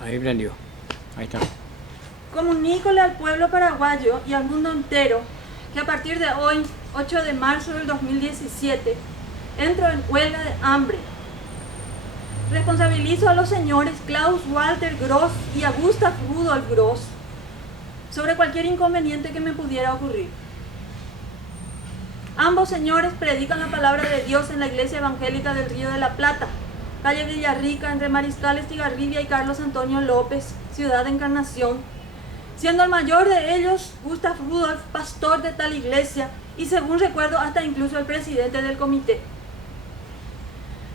Ahí prendió. Ahí está. Comunícole al pueblo paraguayo y al mundo entero que a partir de hoy, 8 de marzo del 2017, entro en huelga de hambre. Responsabilizo a los señores Klaus Walter Gross y a Gustav Rudolf Gross sobre cualquier inconveniente que me pudiera ocurrir. Ambos señores predican la palabra de Dios en la Iglesia Evangélica del Río de la Plata, calle Villarrica, entre Mariscal Estigarribia y Carlos Antonio López, ciudad de Encarnación, siendo el mayor de ellos Gustav Rudolf pastor de tal iglesia y, según recuerdo, hasta incluso el presidente del comité.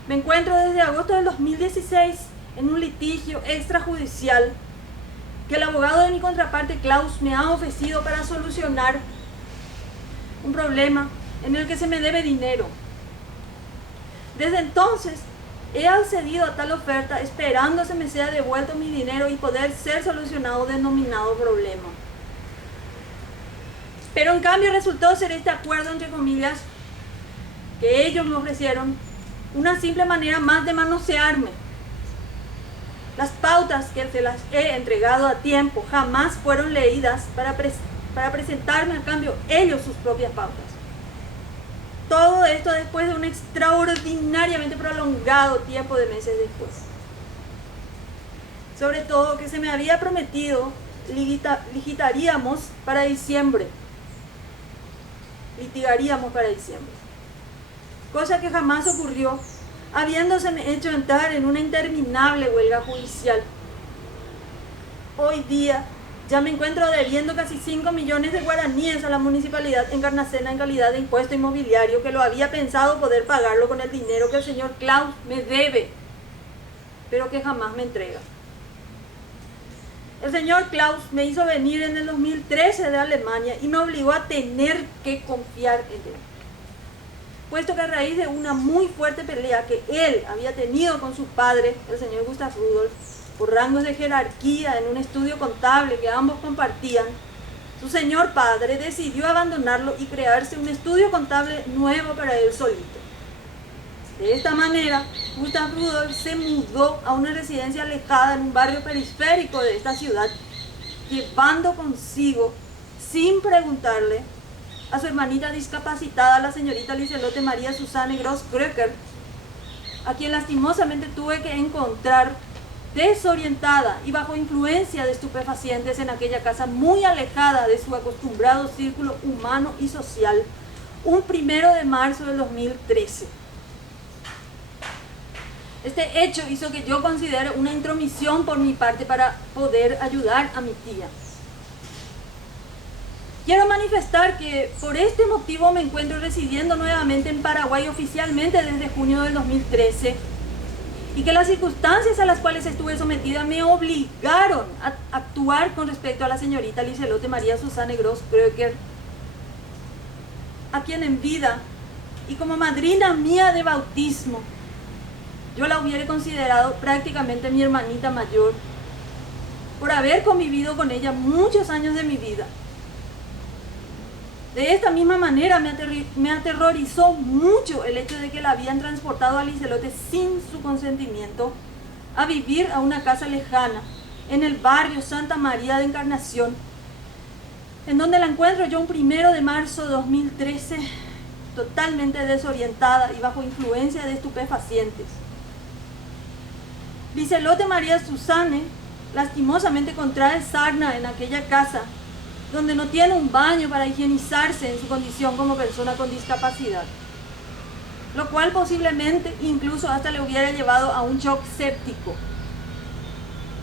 Me encuentro desde agosto del 2016 en un litigio extrajudicial que el abogado de mi contraparte Klaus me ha ofrecido para solucionar un problema en el que se me debe dinero. Desde entonces he accedido a tal oferta esperando se me sea devuelto mi dinero y poder ser solucionado el denominado problema. Pero en cambio resultó ser este acuerdo, entre comillas, que ellos me ofrecieron, una simple manera más de manosearme. Las pautas que se las he entregado a tiempo jamás fueron leídas para presentarme a cambio ellos sus propias pautas. Todo esto después de un extraordinariamente prolongado tiempo de meses después. Sobre todo que se me había prometido litigaríamos para diciembre. Cosa que jamás ocurrió, habiéndoseme hecho entrar en una interminable huelga judicial. Hoy día ya me encuentro debiendo casi 5 millones de guaraníes a la municipalidad Encarnacena en calidad de impuesto inmobiliario, que lo había pensado poder pagarlo con el dinero que el señor Klaus me debe, pero que jamás me entrega. El señor Klaus me hizo venir en el 2013 de Alemania y me obligó a tener que confiar en él, puesto que a raíz de una muy fuerte pelea que él había tenido con su padre, el señor Gustav Rudolf, por rangos de jerarquía en un estudio contable que ambos compartían, su señor padre decidió abandonarlo y crearse un estudio contable nuevo para él solito. De esta manera, Gustav Rudolf se mudó a una residencia alejada en un barrio periférico de esta ciudad, llevando consigo, sin preguntarle, a su hermanita discapacitada, la señorita Liselotte María Susanne Gross-Kröker, a quien lastimosamente tuve que encontrar desorientada y bajo influencia de estupefacientes en aquella casa muy alejada de su acostumbrado círculo humano y social, un 1 de marzo del 2013. Este hecho hizo que yo considere una intromisión por mi parte para poder ayudar a mi tía. Quiero manifestar que por este motivo me encuentro residiendo nuevamente en Paraguay oficialmente desde junio del 2013 y que las circunstancias a las cuales estuve sometida me obligaron a actuar con respecto a la señorita Liselotte María Susanne Gross-Kröker, a quien en vida y como madrina mía de bautismo yo la hubiera considerado prácticamente mi hermanita mayor, por haber convivido con ella muchos años de mi vida. De esta misma manera me aterrorizó mucho el hecho de que la habían transportado a Liselotte sin su consentimiento a vivir a una casa lejana en el barrio Santa María de Encarnación, en donde la encuentro yo un 1 de marzo de 2013 totalmente desorientada y bajo influencia de estupefacientes. Liselotte María Susanne lastimosamente contrae sarna en aquella casa, donde no tiene un baño para higienizarse en su condición como persona con discapacidad, lo cual posiblemente incluso hasta le hubiera llevado a un shock séptico,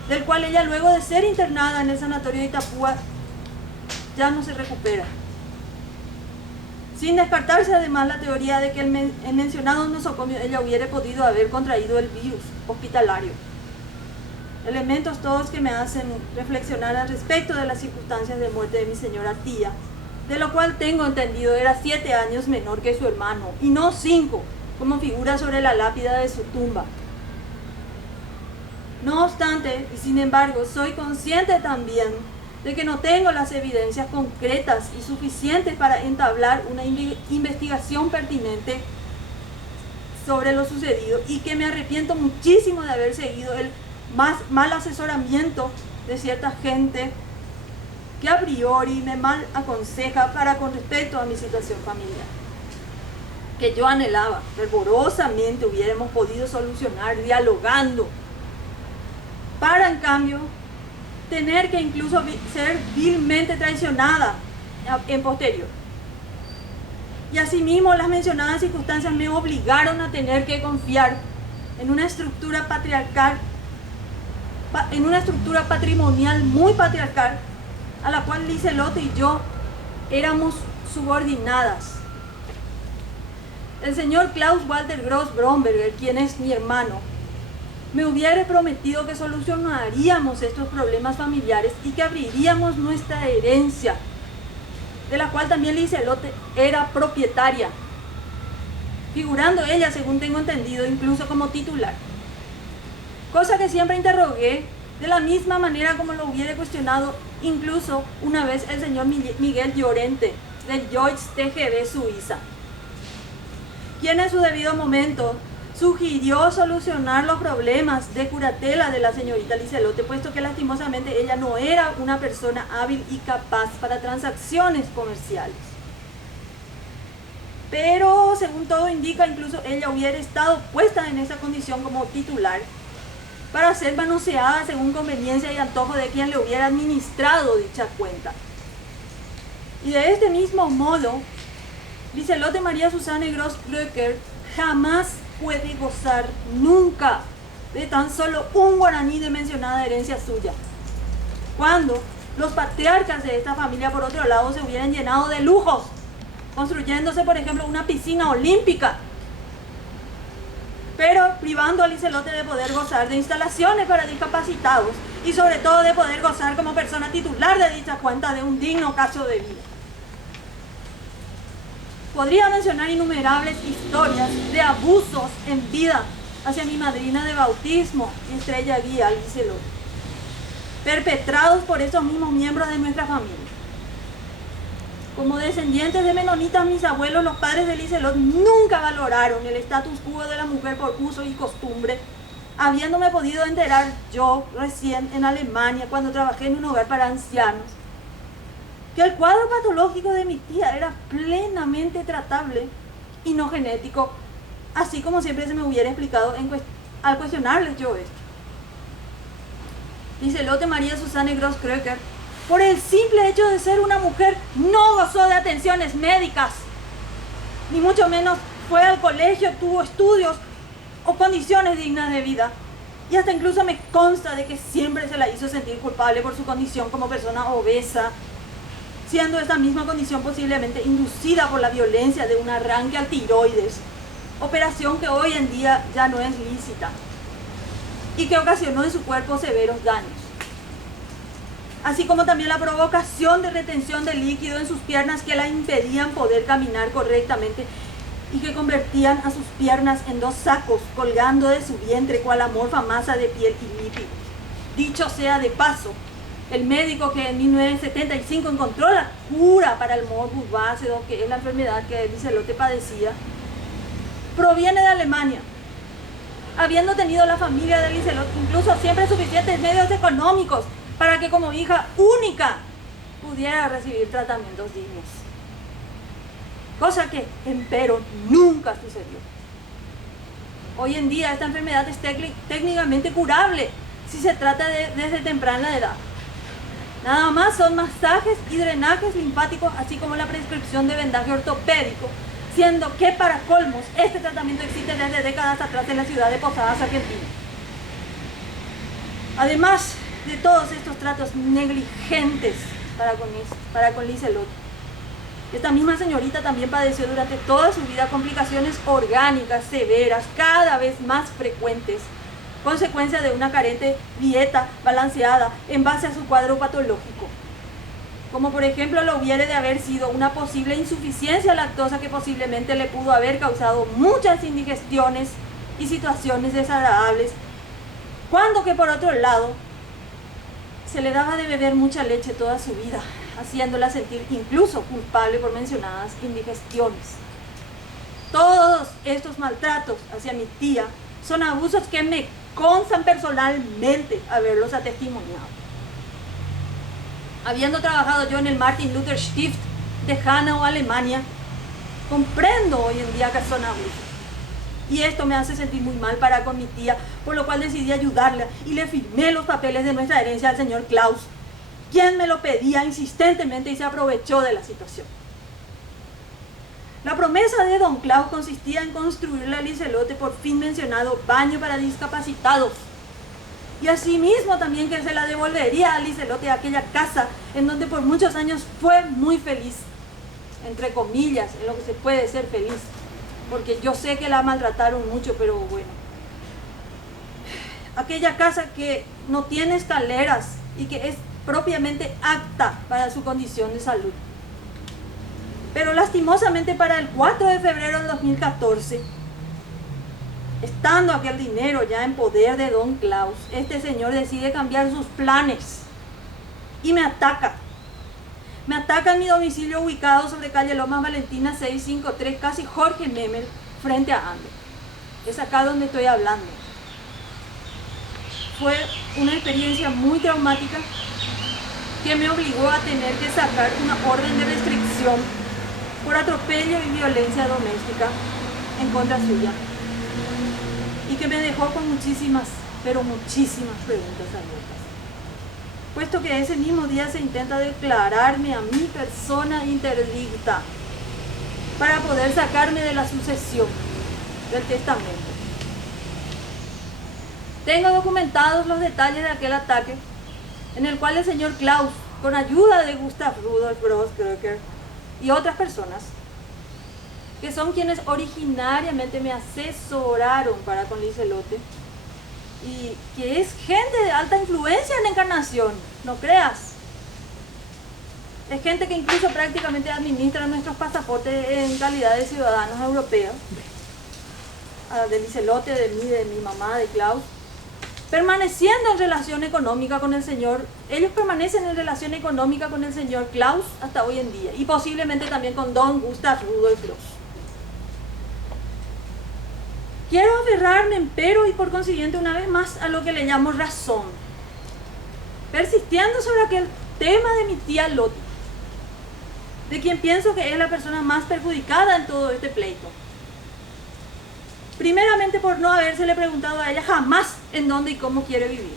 del cual ella, luego de ser internada en el sanatorio de Itapúa, ya no se recupera. Sin descartarse además la teoría de que el mencionado nosocomio ella hubiera podido haber contraído el virus hospitalario. Elementos todos que me hacen reflexionar al respecto de las circunstancias de muerte de mi señora tía, de lo cual tengo entendido era 7 años menor que su hermano, y no 5, como figura sobre la lápida de su tumba. No obstante, y sin embargo, soy consciente también de que no tengo las evidencias concretas y suficientes para entablar una investigación pertinente sobre lo sucedido, y que me arrepiento muchísimo de haber seguido el mal asesoramiento de cierta gente que a priori me mal aconseja con respecto a mi situación familiar, que yo anhelaba fervorosamente hubiéramos podido solucionar dialogando, para en cambio tener que incluso ser vilmente traicionada en posterior. Y asimismo las mencionadas circunstancias me obligaron a tener que confiar en una estructura patriarcal, en una estructura patrimonial muy patriarcal, a la cual Liselotte y yo éramos subordinadas. El señor Klaus Walter Gross Bromberger, quien es mi hermano, me hubiera prometido que solucionaríamos estos problemas familiares y que abriríamos nuestra herencia, de la cual también Liselotte era propietaria, figurando ella, según tengo entendido, incluso como titular. Cosa que siempre interrogué, de la misma manera como lo hubiera cuestionado incluso una vez el señor Miguel Llorente, del Joyce TGB Suiza, quien en su debido momento sugirió solucionar los problemas de curatela de la señorita Liselotte, puesto que lastimosamente ella no era una persona hábil y capaz para transacciones comerciales. Pero, según todo indica, incluso ella hubiera estado puesta en esa condición como titular para ser manoseada según conveniencia y antojo de quien le hubiera administrado dicha cuenta. Y de este mismo modo, Liselotte María Susanne Gross Bröcker jamás puede gozar nunca de tan solo un guaraní de mencionada herencia suya, cuando los patriarcas de esta familia, por otro lado, se hubieran llenado de lujos, construyéndose, por ejemplo, una piscina olímpica, pero privando a Liselotte de poder gozar de instalaciones para discapacitados y sobre todo de poder gozar como persona titular de dicha cuenta de un digno caso de vida. Podría mencionar innumerables historias de abusos en vida hacia mi madrina de bautismo y estrella guía Liselotte, perpetrados por esos mismos miembros de nuestra familia. Como descendientes de menonitas, mis abuelos, los padres de Liselotte, nunca valoraron el status quo de la mujer por uso y costumbre, habiéndome podido enterar yo recién en Alemania, cuando trabajé en un hogar para ancianos, que el cuadro patológico de mi tía era plenamente tratable y no genético, así como siempre se me hubiera explicado al cuestionarles yo esto. Liselotte María Susanne Gross Bröcker, por el simple hecho de ser una mujer, no gozó de atenciones médicas, ni mucho menos fue al colegio, tuvo estudios o condiciones dignas de vida. Y hasta incluso me consta de que siempre se la hizo sentir culpable por su condición como persona obesa, siendo esta misma condición posiblemente inducida por la violencia de un arranque al tiroides, operación que hoy en día ya no es lícita y que ocasionó en su cuerpo severos daños, así como también la provocación de retención de líquido en sus piernas que la impedían poder caminar correctamente y que convertían a sus piernas en dos sacos colgando de su vientre cual amorfa masa de piel y lípidos. Dicho sea de paso, el médico que en 1975 encontró la cura para el morbus básedo, que es la enfermedad que Liselotte padecía, proviene de Alemania, habiendo tenido la familia de Liselotte incluso siempre suficientes medios económicos para que como hija única pudiera recibir tratamientos dignos. Cosa que, empero, nunca sucedió. Hoy en día esta enfermedad es técnicamente curable si se trata desde temprana edad. Nada más son masajes y drenajes linfáticos, así como la prescripción de vendaje ortopédico, siendo que para colmos este tratamiento existe desde décadas atrás en la ciudad de Posadas, Argentina. Además de todos estos tratos negligentes para con Liselotte, esta misma señorita también padeció durante toda su vida complicaciones orgánicas severas, cada vez más frecuentes, consecuencia de una carente dieta balanceada en base a su cuadro patológico, como por ejemplo lo hubiera de haber sido una posible insuficiencia lactosa que posiblemente le pudo haber causado muchas indigestiones y situaciones desagradables, cuando que por otro lado se le daba de beber mucha leche toda su vida, haciéndola sentir incluso culpable por mencionadas indigestiones. Todos estos maltratos hacia mi tía son abusos que me constan personalmente haberlos testimoniado. Habiendo trabajado yo en el Martin Luther Stift de Hanau, Alemania, comprendo hoy en día que son abusos. Y esto me hace sentir muy mal para con mi tía, por lo cual decidí ayudarla y le firmé los papeles de nuestra herencia al señor Klaus, quien me lo pedía insistentemente y se aprovechó de la situación. La promesa de don Klaus consistía en construirle a Liselotte por fin mencionado baño para discapacitados. Y asimismo también que se la devolvería a Liselotte a aquella casa en donde por muchos años fue muy feliz, entre comillas, en lo que se puede ser feliz, porque yo sé que la maltrataron mucho, pero bueno. Aquella casa que no tiene escaleras y que es propiamente apta para su condición de salud. Pero lastimosamente para el 4 de febrero del 2014, estando aquel dinero ya en poder de don Klaus, este señor decide cambiar sus planes y me ataca. Me ataca en mi domicilio ubicado sobre calle Lomas Valentina 653, casi Jorge Memel, frente a Ande. Es acá donde estoy hablando. Fue una experiencia muy traumática que me obligó a tener que sacar una orden de restricción por atropello y violencia doméstica en contra suya. Y que me dejó con muchísimas, pero muchísimas preguntas abiertas. Puesto que ese mismo día se intenta declararme a mi persona interdicta para poder sacarme de la sucesión del testamento. Tengo documentados los detalles de aquel ataque en el cual el señor Klaus, con ayuda de Gustav Rudolf Grossgröcker y otras personas, que son quienes originariamente me asesoraron para con Liselotte, y que es gente de alta influencia en Encarnación, no creas. Es gente que incluso prácticamente administra nuestros pasaportes en calidad de ciudadanos europeos, de Liselotte, de mí, de mi mamá, de Klaus, permaneciendo en relación económica con el señor. Ellos permanecen en relación económica con el señor Klaus hasta hoy en día, y posiblemente también con don Gustav Rudolf Gross. Quiero aferrarme, empero, y por consiguiente una vez más, a lo que le llamo razón, persistiendo sobre aquel tema de mi tía Loti, de quien pienso que es la persona más perjudicada en todo este pleito. Primeramente por no habérsele preguntado a ella jamás en dónde y cómo quiere vivir.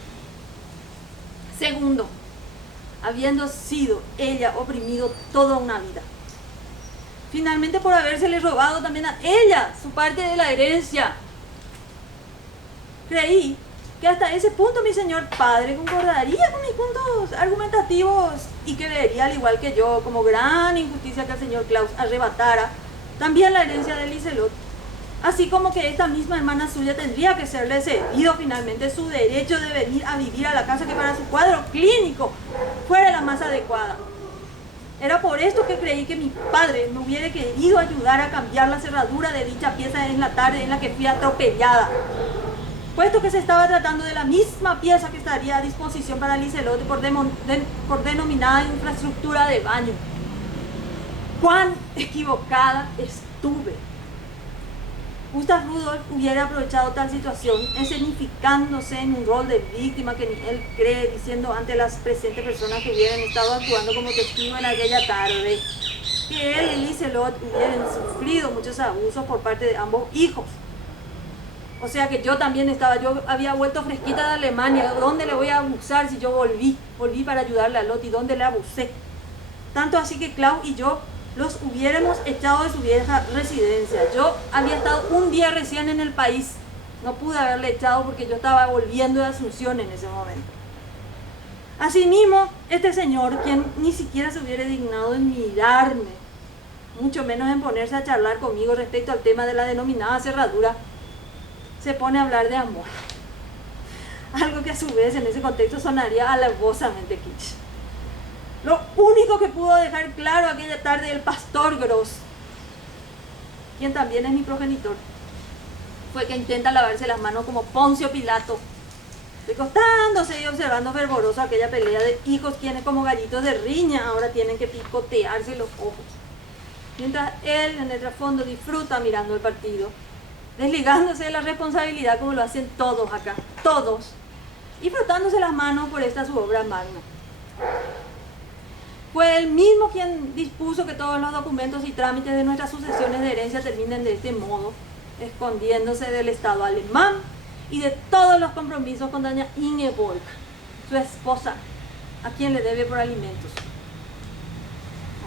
Segundo, habiendo sido ella oprimido toda una vida. Finalmente por habérsele robado también a ella su parte de la herencia. Creí que hasta ese punto mi señor padre concordaría con mis puntos argumentativos y que vería, al igual que yo, como gran injusticia que el señor Klaus arrebatara también la herencia de Liselotte, así como que esta misma hermana suya tendría que serle cedido finalmente su derecho de venir a vivir a la casa que para su cuadro clínico fuera la más adecuada. Era por esto que creí que mi padre me hubiera querido ayudar a cambiar la cerradura de dicha pieza en la tarde en la que fui atropellada, puesto que se estaba tratando de la misma pieza que estaría a disposición para Liselotte por denominada infraestructura de baño. ¡Cuán equivocada estuve! Gustav Rudolf hubiera aprovechado tal situación, escenificándose en un rol de víctima que ni él cree, diciendo ante las presentes personas que hubieran estado actuando como testigo en aquella tarde, que él y Liselotte hubieran sufrido muchos abusos por parte de ambos hijos. O sea que yo también yo había vuelto fresquita de Alemania. ¿Dónde le voy a abusar si yo volví para ayudarle a Loti? ¿Dónde le abusé? Tanto así que Klaus y yo los hubiéramos echado de su vieja residencia. Yo había estado un día recién en el país. No pude haberle echado porque yo estaba volviendo de Asunción en ese momento. Asimismo, este señor, quien ni siquiera se hubiera dignado en mirarme, mucho menos en ponerse a charlar conmigo respecto al tema de la denominada cerradura, se pone a hablar de amor. Algo que a su vez en ese contexto sonaría alevosamente kitsch. Lo único que pudo dejar claro aquella tarde el pastor Gross, quien también es mi progenitor, fue que intenta lavarse las manos como Poncio Pilato, recostándose y observando fervoroso aquella pelea de hijos quienes como gallitos de riña ahora tienen que picotearse los ojos, mientras él en el trasfondo disfruta mirando el partido desligándose de la responsabilidad como lo hacen todos acá, todos, y frotándose las manos por esta su obra magna. Fue él mismo quien dispuso que todos los documentos y trámites de nuestras sucesiones de herencia terminen de este modo, escondiéndose del Estado alemán y de todos los compromisos con doña Ingeborg, su esposa, a quien le debe por alimentos.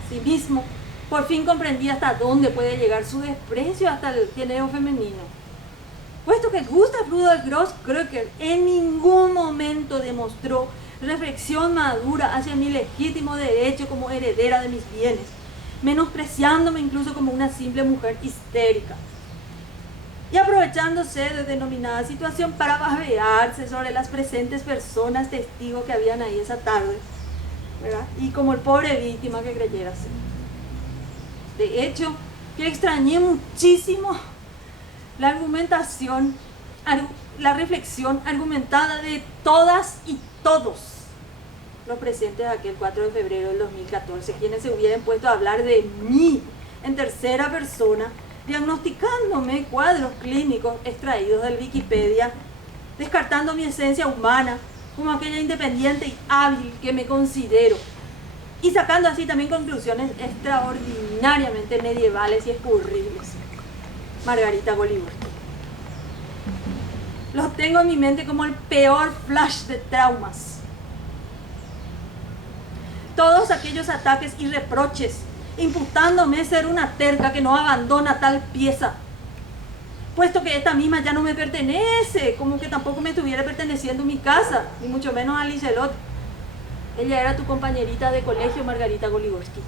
Asimismo, por fin comprendí hasta dónde puede llegar su desprecio hasta el género femenino, puesto que Gustav Rudolf Gross-Kröger en ningún momento demostró reflexión madura hacia mi legítimo derecho como heredera de mis bienes, menospreciándome incluso como una simple mujer histérica y aprovechándose de denominada situación para babearse sobre las presentes personas testigos que habían ahí esa tarde, ¿verdad? Y como el pobre víctima que creyera ser. De hecho, que extrañé muchísimo la argumentación, la reflexión argumentada de todas y todos los presentes aquel 4 de febrero del 2014, quienes se hubieran puesto a hablar de mí en tercera persona, diagnosticándome cuadros clínicos extraídos del Wikipedia, descartando mi esencia humana como aquella independiente y hábil que me considero, y sacando así también conclusiones extraordinariamente medievales y escurribles. Margarita Goligorsky. Los tengo en mi mente como el peor flash de traumas. Todos aquellos ataques y reproches, imputándome ser una terca que no abandona tal pieza, puesto que esta misma ya no me pertenece, como que tampoco me estuviera perteneciendo mi casa, ni mucho menos a Liselot. Ella era tu compañerita de colegio, Margarita Goligorsky.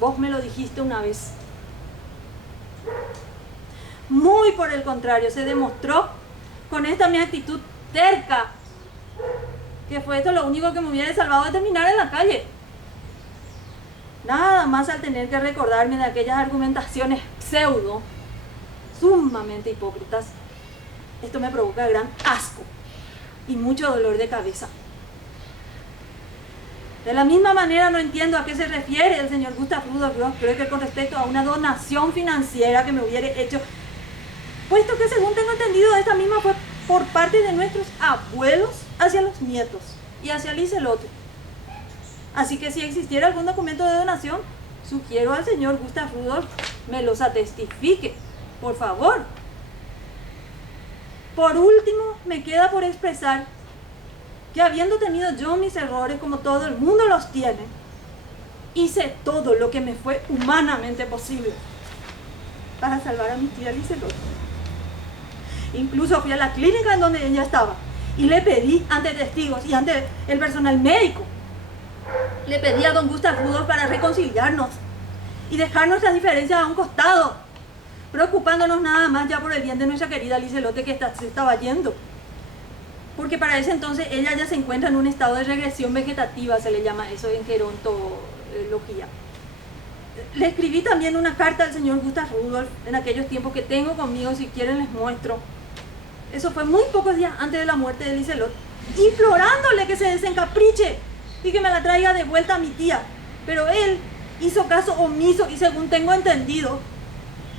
Vos me lo dijiste una vez. Muy por el contrario, se demostró con esta mi actitud terca, que fue esto lo único que me hubiera salvado de terminar en la calle. Nada más al tener que recordarme de aquellas argumentaciones pseudo, sumamente hipócritas, esto me provoca gran asco y mucho dolor de cabeza. De la misma manera no entiendo a qué se refiere el señor Gustav Rudolf Gross-Kröger con respecto a una donación financiera que me hubiera hecho, puesto que según tengo entendido esta misma fue por parte de nuestros abuelos hacia los nietos y hacia Liselot. Así que si existiera algún documento de donación, sugiero al señor Gustav Rudolf me los atestifique, por favor. Por último, me queda por expresar que habiendo tenido yo mis errores como todo el mundo los tiene, hice todo lo que me fue humanamente posible para salvar a mi tía Liselot. Incluso fui a la clínica en donde ella estaba y le pedí ante testigos y ante el personal médico, le pedí a don Gustav Rudolf para reconciliarnos y dejar nuestras diferencias a un costado, preocupándonos nada más ya por el bien de nuestra querida Liselotte que se estaba yendo. Porque para ese entonces ella ya se encuentra en un estado de regresión vegetativa, se le llama eso en gerontología. Le escribí también una carta al señor Gustav Rudolf en aquellos tiempos que tengo conmigo, si quieren les muestro. Eso fue muy pocos días antes de la muerte de Liselot, implorándole que se desencapriche y que me la traiga de vuelta a mi tía. Pero él hizo caso omiso y según tengo entendido,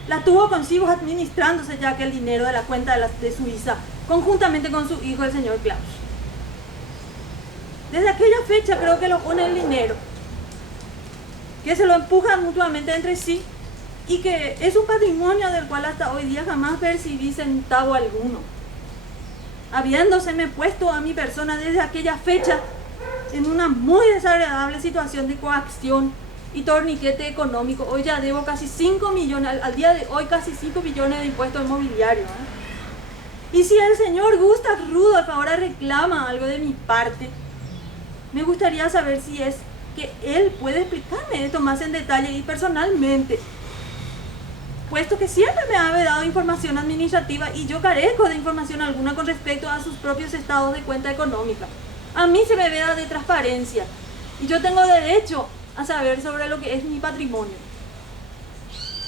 la tuvo consigo administrándose ya aquel dinero de la cuenta de Suiza, conjuntamente con su hijo el señor Klaus. Desde aquella fecha creo que lo pone el dinero, que se lo empujan mutuamente entre sí y que es un patrimonio del cual hasta hoy día jamás percibí centavo alguno, habiéndoseme puesto a mi persona desde aquella fecha en una muy desagradable situación de coacción y torniquete económico. Hoy ya debo casi 5 millones, al día de hoy casi 5 millones de impuestos inmobiliarios, Y si el señor Gustav Rudolf ahora reclama algo de mi parte, me gustaría saber si es que él puede explicarme esto más en detalle y personalmente, puesto que siempre me ha dado información administrativa y yo carezco de información alguna con respecto a sus propios estados de cuenta económica. A mí se me veda de transparencia y yo tengo derecho a saber sobre lo que es mi patrimonio.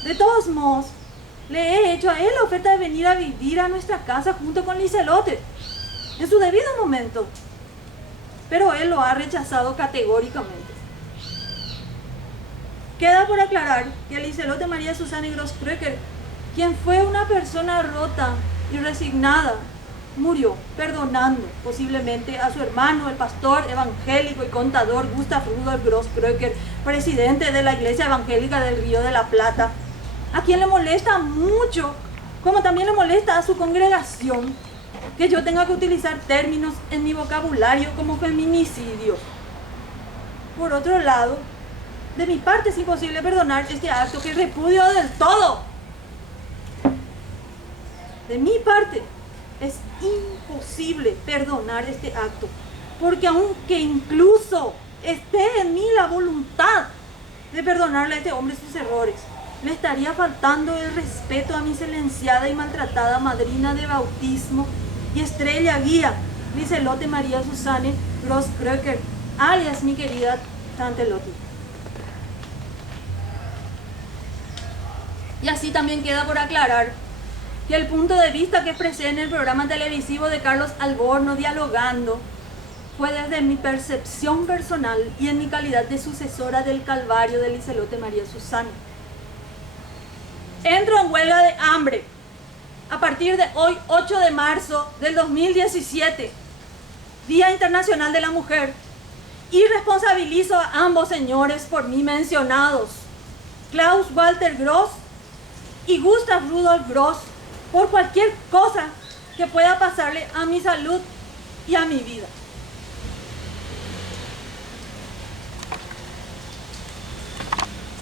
De todos modos, le he hecho a él la oferta de venir a vivir a nuestra casa junto con Liselotte en su debido momento, pero él lo ha rechazado categóricamente. Queda por aclarar que Liselotte María Susanne Gross-Kröger quien fue una persona rota y resignada, murió perdonando posiblemente a su hermano, el pastor evangélico y contador Gustav Rudolf Grosskröger, presidente de la Iglesia Evangélica del Río de la Plata, a quien le molesta mucho, como también le molesta a su congregación, que yo tenga que utilizar términos en mi vocabulario como feminicidio. Por otro lado, de mi parte es imposible perdonar este acto que repudio del todo. De mi parte es imposible perdonar este acto, porque aunque incluso esté en mí la voluntad de perdonarle a este hombre sus errores, le estaría faltando el respeto a mi silenciada y maltratada madrina de bautismo y estrella guía, Liselotte María Susanne Grosskröger, alias mi querida Tante Loti. Y así también queda por aclarar que el punto de vista que expresé en el programa televisivo de Carlos Alborno, Dialogando, fue desde mi percepción personal y en mi calidad de sucesora del Calvario de Liselotte María Susanne. Entro en huelga de hambre a partir de hoy, 8 de marzo del 2017, Día Internacional de la Mujer, y responsabilizo a ambos señores por mí mencionados, Klaus Walter Gross y Gustav Rudolf Gross, por cualquier cosa que pueda pasarle a mi salud y a mi vida.